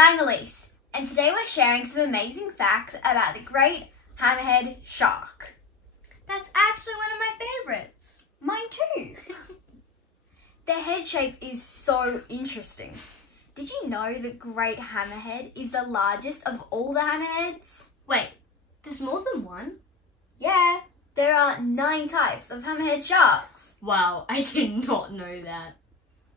I'm Elise, and today we're sharing some amazing facts about the great hammerhead shark. That's actually one of my favourites. Mine too. Their head shape is so interesting. Did you know the great hammerhead is the largest of all the hammerheads? Wait, there's more than one? Yeah, there are 9 types of hammerhead sharks. Wow, I did not know that.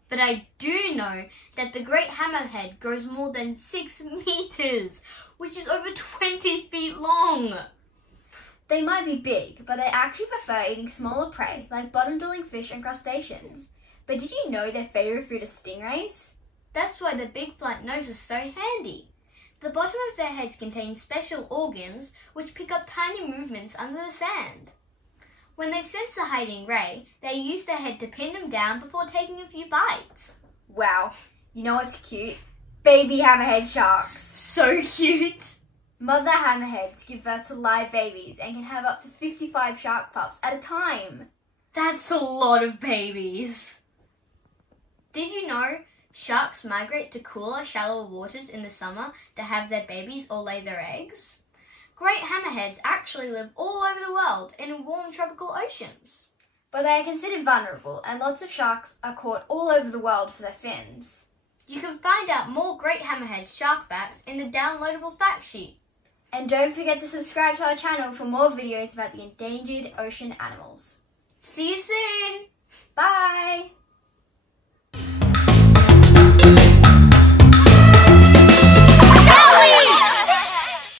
But I do know that the great hammerhead grows more than 6 meters, which is over 20 feet long. They might be big, but they actually prefer eating smaller prey like bottom-dwelling fish and crustaceans. But did you know their favourite food is stingrays? That's why the big flat nose is so handy. The bottom of their heads contain special organs which pick up tiny movements under the sand. When they sense a hiding ray, they use their head to pin them down before taking a few bites. Wow, you know what's cute? Baby hammerhead sharks. So cute! Mother hammerheads give birth to live babies and can have up to 55 shark pups at a time. That's a lot of babies. Did you know sharks migrate to cooler, shallower waters in the summer to have their babies or lay their eggs? Great hammerheads actually live all over the world in warm tropical oceans. But they are considered vulnerable, and lots of sharks are caught all over the world for their fins. You can find out more great hammerhead shark facts in the downloadable fact sheet. And don't forget to subscribe to our channel for more videos about the endangered ocean animals. See you soon! Bye!